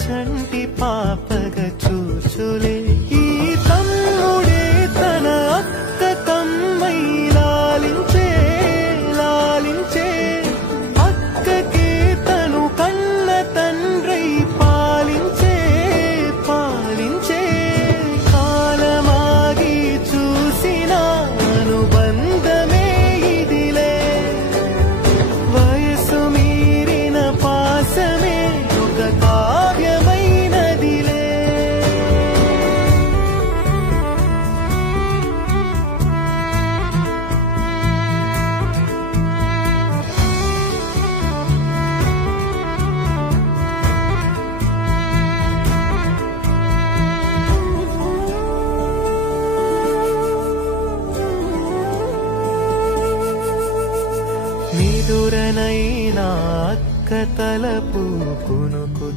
చంటి పాపగా చూచులే ఈ తమ్ముడే తన అక్క తమ్మై లాలించే లాలించే అక్కకే తను కన్న తండ్రై పాలించే పాలించే కాలమాగి చూసిన అనుబంధమే ఇదిలే వయసు మీరిన పాసమే ఒక కావ్యమైనదిలే నిదురనైనా అక్క తలపు కునుకు